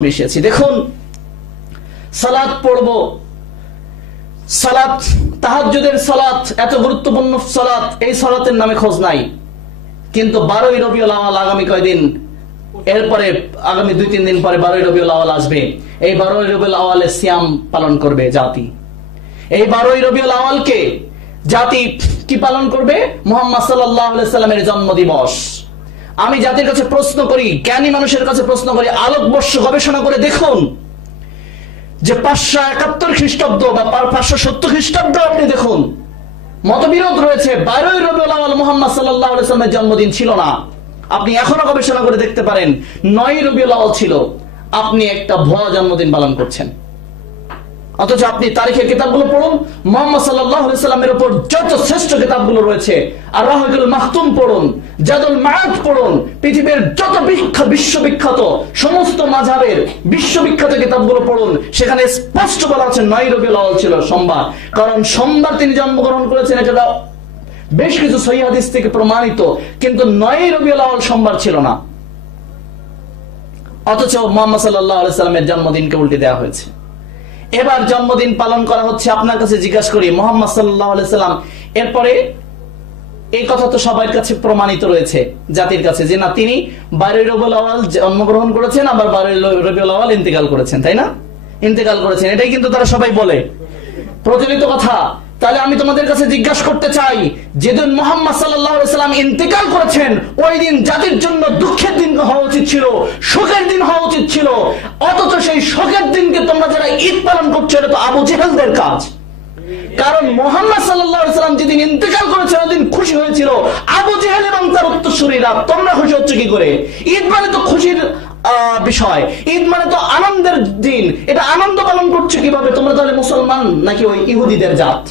মিশেছি। দেখুন, সালাত পড়ব, সালাত তাহাজ্জুদের সালাত এত গুরুত্বপূর্ণ সালাত, এই সালাতের নামে খোঁজ নাই। কিন্তু 12ই রবিউল আউয়াল আগামী কয়দিন, এরপরে আগামী 2-3 দিন পরে 12ই রবিউল আউয়াল আসবে। এই 12ই রবিউল আউয়ালে সিয়াম পালন করবে জাতি। এই 12ই রবিউল আউয়ালকে জাতি কি পালন করবে? মুহাম্মদ সাল্লাল্লাহু আলাইহি সাল্লামের জন্মদিবস। আমি জাতির কাছে প্রশ্ন করি, জ্ঞানী মানুষের কাছে প্রশ্ন করি, আলোকবর্ষ গবেষণা করে দেখুন যে 571 খ্রিস্টাব্দ বা 570 খ্রিস্টাব্দ আপনি দেখুন, মতবিরোধ রয়েছে। 12ই রবিউল আউয়াল মুহাম্মদ সাল্লাল্লাহু আলাইহি সাল্লামের জন্মদিন ছিল না। আপনি এখনো গবেষণা করে দেখতে পারেন 9ই রবিউল আউয়াল ছিল। আপনি একটা ভুয়া জন্মদিন পালন করছেন। অথচ আপনি তারিখের কিতাবগুলো পড়ুন, মুহাম্মদ সাল্লাল্লাহু আলাইহি সাল্লামের উপর যত শ্রেষ্ঠ কিতাবগুলো রয়েছে, আর রাহিকুল মাখতুম পড়ুন, জাদুল মাআদ পড়ুন, পৃথিবীর যত বিশ্ববিখ্যাত সমস্ত মাযহাবের বিশ্ববিখ্যাত কিতাবগুলো পড়ুন, সেখানে স্পষ্ট বলা আছে 9ই রবিউল আউয়াল ছিল সোমবার। কারণ সোমবার তিনি জন্মগ্রহণ করেছেন, এটা বেশ কিছু সহিহ হাদিস থেকে প্রমাণিত। কিন্তু 9ই রবিউল আউয়াল সোমবার ছিল না। অথচ মুহাম্মদ সাল্লাল্লাহু আলাইহি সাল্লামের জন্মদিনকে উল্টে দেওয়া হয়েছে। এবার জন্মদিন পালন করা হচ্ছে। আপনার কাছে জিজ্ঞাসা করি, মুহাম্মদ সাল্লাল্লাহু আলাইহি সাল্লাম এরপরে এই কথা তো সবার কাছে প্রমাণিত রয়েছে জাতির কাছে যে না, তিনি 12ই রবিউল আউয়াল জন্মগ্রহণ করেছেন, আবার 12ই রবিউল আউয়াল ইন্তেকাল করেছেন, তাই না? ইন্তেকাল করেছেন, এটাই কিন্তু তারা সবাই বলে, প্রচলিত কথা। তাহলে আমি তোমাদের কাছে জিজ্ঞাসা করতে চাই, যেদিন মুহাম্মদ সাল্লাল্লাহু আলাইহি সাল্লাম ইন্তেকাল করেছেন, ওই দিন জাতির জন্য দুঃখের দিন হওয়া উচিত ছিল, শোকের দিন হওয়া উচিত ছিল। অথচ সেই শোকের দিনকে তোমরা যারা ঈদ পালন করছো, এটা তো আবু জেহেলদের কাজ। কারণ মুহাম্মদ সাল্লাল্লাহু আলাইহি সাল্লাম যেদিন ইন্তেকাল করেছেন, ওই দিন খুশি হয়েছিল আবু জেহেল এবং তার উত্তরসূরিরা। তোমরা খুশি হচ্ছে কি করে? ঈদ মানে তো খুশির বিষয়, ঈদ মানে তো আনন্দের দিন। এটা আনন্দ পালন করছো কিভাবে তোমরা? তাহলে মুসলমান নাকি ওই ইহুদিদের জাত,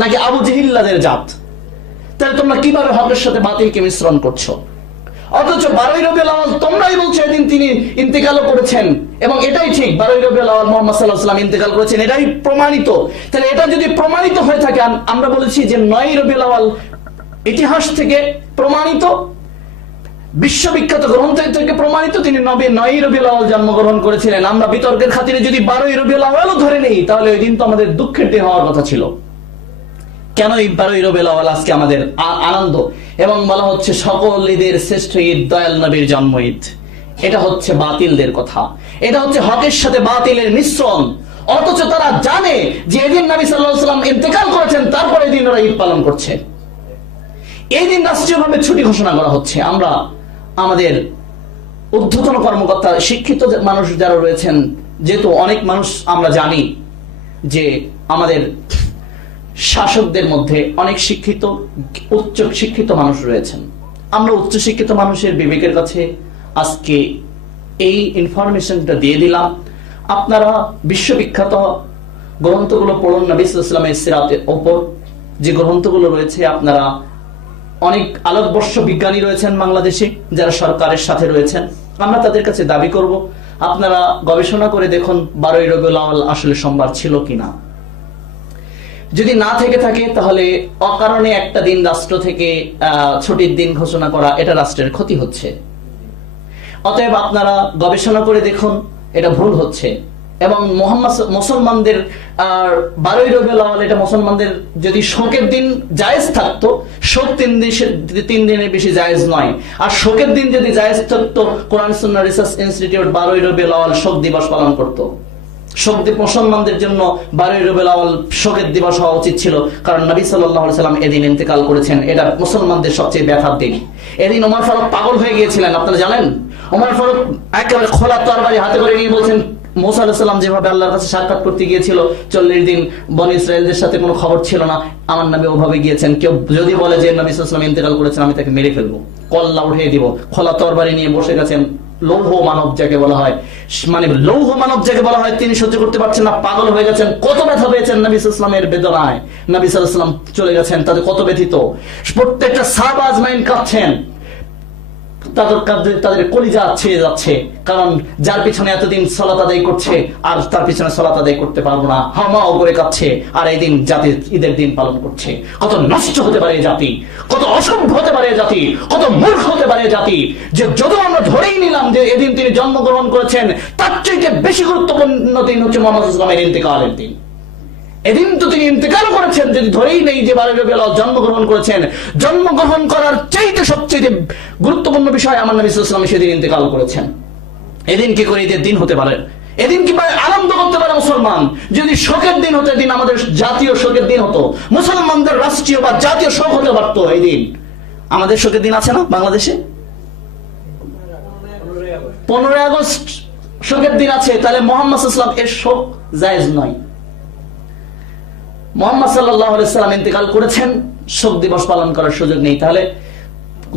নাকি আবু জেহিল্লাদের জাত? তাহলে তোমরা কিভাবে হকের সাথে বাতিলকে মিশ্রণ করছো? অথচ 12ই রবিউল আউয়াল তোমরাই বলছো এদিন তিনি ইন্তেকালও করেছেন, এবং এটাই ঠিক। 12ই রবিউল আউয়াল মুহাম্মদ সাল্লাল্লাহু আলাইহি সাল্লাম ইন্তেকাল করেছেন, এটাই প্রমাণিত। তাহলে এটা যদি প্রমাণিত হয়ে থাকে, আমরা বলেছি যে 9ই রবিউল আউয়াল ইতিহাস থেকে প্রমাণিত, বিশ্ববিখ্যাত গ্রন্থ থেকে প্রমাণিত, তিনি 9ই রবিউল আউয়াল জন্মগ্রহণ করেছিলেন। আমরা বিতর্কের খাতিরে যদি 12ই রবিউল আউয়ালও ধরে নেই, তাহলে ওই দিন তো আমাদের দুঃখের দিন হওয়ার কথা ছিল। কেন এই 12ই রবিউল আউয়াল আজকে আমাদের আনন্দ? এবং বলা হচ্ছে সকল ঈদের শ্রেষ্ঠ ঈদ দয়াল নবীর জন্ম ঈদ। এটা হচ্ছে বাতিলদের কথা, এটা হচ্ছে হকের সাথে বাতিলের মিশ্রণ। অথচ তারা জানে যে এদিন নবী সাল্লাল্লাহু আলাইহি ওয়াসাল্লাম ইন্তেকাল করেছেন, তারপরে এই দিন ওরা ঈদ পালন করছে। এই দিন রাষ্ট্রীয়ভাবে ছুটি ঘোষণা করা হচ্ছে। আমরা আমাদের ঊর্ধ্বতন কর্মকর্তা, শিক্ষিত মানুষ যারা রয়েছেন, যেহেতু অনেক মানুষ আমরা জানি যে আমাদের শাসকদের মধ্যে অনেক শিক্ষিত, উচ্চ শিক্ষিত মানুষ রয়েছেন। আমরা উচ্চ শিক্ষিত মানুষের বিবেকের কাছে আজকে এই ইনফরমেশনটা দিয়ে দিলাম। আপনারা বিশ্ববিখ্যাত গ্রন্থগুলো পড়ুন, নবী সাল্লাল্লাহু আলাইহি ওয়াসাল্লামের সিরাতের উপর যে গ্রন্থগুলো রয়েছে। আপনারা অনেক আলোকবর্ষ বিজ্ঞানী রয়েছেন বাংলাদেশে, যারা সরকারের সাথে রয়েছেন। আমরা তাদের কাছে দাবি করব, আপনারা গবেষণা করে দেখুন 12ই রবিউল আউয়াল আসলে সোমবার ছিল কিনা। যদি না থেকে থাকে, তাহলে অকারণে একটা দিন রাষ্ট্র থেকে ছুটির দিন ঘোষণা করা, এটা রাষ্ট্রের ক্ষতি হচ্ছে। অতএব আপনারা গবেষণা করে দেখুন, এটা ভুল হচ্ছে। এবং মুসলমানদের 12ই রবিউল আউয়াল, এটা মুসলমানদের যদি শোকের দিন জায়েজ থাকতো, শোক 3 দিনের বেশি জায়েজ নয়। আর শোকের দিন যদি জায়েজ থাকতো, কোরআন সুন্নাহ রিসার্চ ইনস্টিটিউট 12ই রবিউল আউয়াল শোক দিবস পালন করতো। শোক দিবস মুসলমানদের জন্য 12ই রবিউল আউয়াল শোকের দিবস হওয়া উচিত ছিল, কারণ নবী সাল্লাল্লাহু আলাইহি সাল্লাম এদিন ইন্তেকাল করেছেন। এটা মুসলমানদের সবচেয়ে ব্যথার দিন। এদিন ওমর ফারুক পাগল হয়ে গিয়েছিলেন, আপনারা জানেন। ওমর ফারুক একেবারে খোলা তরবারি হাতে করে নিয়ে বলছেন, মুসা আলাইহিস সালাম যেভাবে আল্লাহর কাছে সাক্ষাৎ করতে গিয়েছিল, 40 দিন বনী ইসরায়েলদের সাথে কোনো খবর ছিল না, আমার নবী ওভাবে গিয়েছেন। কেউ যদি বলে যে নবী সাল্লাল্লাহু আলাইহি ওয়াসাল্লাম ইন্তেকাল করেছেন, আমি তাকে মেরে ফেলবো, কল্লা উঠিয়ে দিব। খোলা তরবারি নিয়ে বসে গেছেন। লৌহ মানব যাকে বলা হয়, মানে লৌহ মানব যাকে বলা হয়, তিনি সহ্য করতে পারছেন না, পাগল হয়ে গেছেন। কত ব্যথা পেয়েছেন নবী সাল্লাল্লাহু আলাইহি ওয়াসাল্লামের বেদনায়। নবী সাল্লাল্লাহু আলাইহি ওয়াসাল্লাম চলে গেছেন, তাদের কত ব্যথিত। প্রত্যেকটা সাহাবা আজমাইন কাঁদছেন। তাদের কলিজা ছেড়ে যাচ্ছে, কারণ যার পিছনে এতদিন সালাত আদায় করছে আর তার পিছনে সালাত আদায় করতে পারবো না, হামাও করে কাচ্ছে, আর এই দিন জাতির ঈদের দিন পালন করছে। কত নষ্ট হতে পারে জাতি, কত অসভ্য হতে পারে জাতি, কত মূর্খ হতে পারে জাতি, যে যদিও আমরা ধরেই নিলাম যে এদিন তিনি জন্মগ্রহণ করেছেন, তার চাইতে বেশি গুরুত্বপূর্ণ দিন হচ্ছে মুহাম্মদ ইসলামের ইন্তেকালের দিন। এদিন তো তিনি ইন্তেকাল করেছেন, যদি ধরেই নেই যে 12 রবিউল আউয়াল জন্মগ্রহণ করেছেন, জন্মগ্রহণ করার চাইতে সবচেয়ে গুরুত্বপূর্ণ বিষয় আমার নবী সাল্লাল্লাহু আলাইহি ওয়াসাল্লাম সেদিন ইন্তেকাল করেছেন। এদিন কি করে ঈদের দিন হতে পারে? এদিন কি আনন্দ করতে পারে মুসলমান? যদি শোকের দিন হতো, এদিন আমাদের জাতীয় শোকের দিন হতো, মুসলমানদের রাষ্ট্রীয় বা জাতীয় শোক হতে পারতো। এই দিন আমাদের শোকের দিন আছে না বাংলাদেশে? 15 আগস্ট শোকের দিন আছে, তাহলে মুহাম্মদ সাল্লাল্লাহু আলাইহি ওয়াসাল্লাম এর শোক জায়েজ নয়। মুহাম্মদ সাল্লাল্লাহু আলাইহি ওয়াসাল্লাম ইন্তেকাল করেছেন, শোক দিবস পালন করার সুযোগ নেই। তাহলে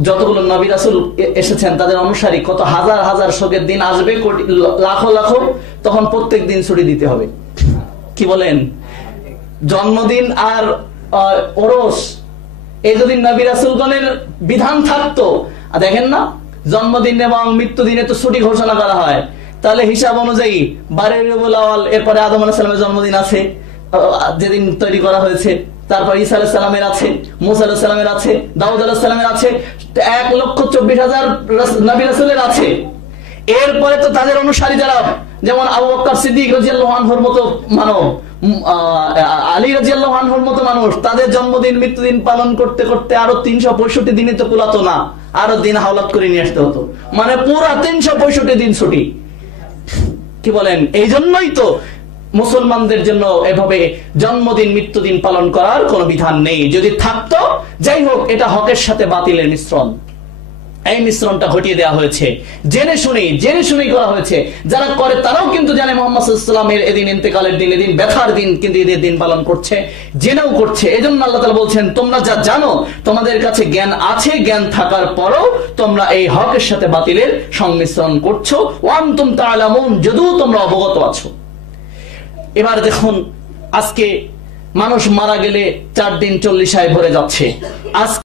যতগুলো নবী রাসূল এসেছেন তাদের অনুসারী কত হাজার হাজার শোকের দিন আসবে, লাখো লাখো, তখন প্রত্যেক দিন ছুটি দিতে হবে। কি বলেন? জন্মদিন আর ওরস, এই যদি নবী রাসূলগণের বিধান থাকতো, দেখেন না জন্মদিন এবং মৃত্যুদিনে তো ছুটি ঘোষণা করা হয়, তাহলে হিসাব অনুযায়ী 12 রবিউল আউয়াল, এরপরে আদম আলাইহিস সালামের জন্মদিন আছে যেদিন তৈরি করা হয়েছে, তারপর ঈসা আলাইহিস সালামের আছে, মুসা আলাইহিস সালামের আছে, দাউদ আলাইহিস সালামের আছে, 1,24,000 নবী রাসূলের আছে। এরপরে তো তাদের অনুসারী যারা, যেমন আবু বকর সিদ্দিক রাদিয়াল্লাহু আনহুর মতো মানব, আলী রাদিয়াল্লাহু আনহুর মতো মানুষ, তাদের জন্মদিন মৃত্যুদিন পালন করতে করতে আরো 365 দিনে তো কুলাতো না, আরো দিন হাওলাত করে নিয়ে আসতে হতো, মানে পুরা 365 দিন ছুটি। কি বলেন? এই জন্যই তো মুসলমানদের জন্য এভাবে জন্মদিন মৃত্যুদিন পালন করার কোনো বিধান নেই। যদি থাকতো, যাই হোক, এটা হকের সাথে বাতিলের মিশ্রণ, এই মিশ্রণটা ঘটিয়ে দেওয়া হয়েছে, জেনে শুনেই করা হয়েছে। যারা করে তারাও কিন্তু জানে মুহাম্মদ সাল্লাল্লাহু আলাইহি ওয়াসাল্লামের এদিন ইন্তেকালের দিন, এদিন ব্যথার দিন, কিন্তু ঈদের দিন পালন করছে, জেনেও করছে। এজন্য আল্লাহ তাআলা বলছেন, তোমরা যা জানো, তোমাদের কাছে জ্ঞান আছে, জ্ঞান থাকার পরও তোমরা এই হকের সাথে বাতিলের সংমিশ্রণ করছো। ওয়া আনতুম তাআলামুন, যদিও তোমরা অবগত আছো। এবার দেখুন, আজকে মানুষ মারা গেলে 4 দিন 40 ভরে যাচ্ছে। আজ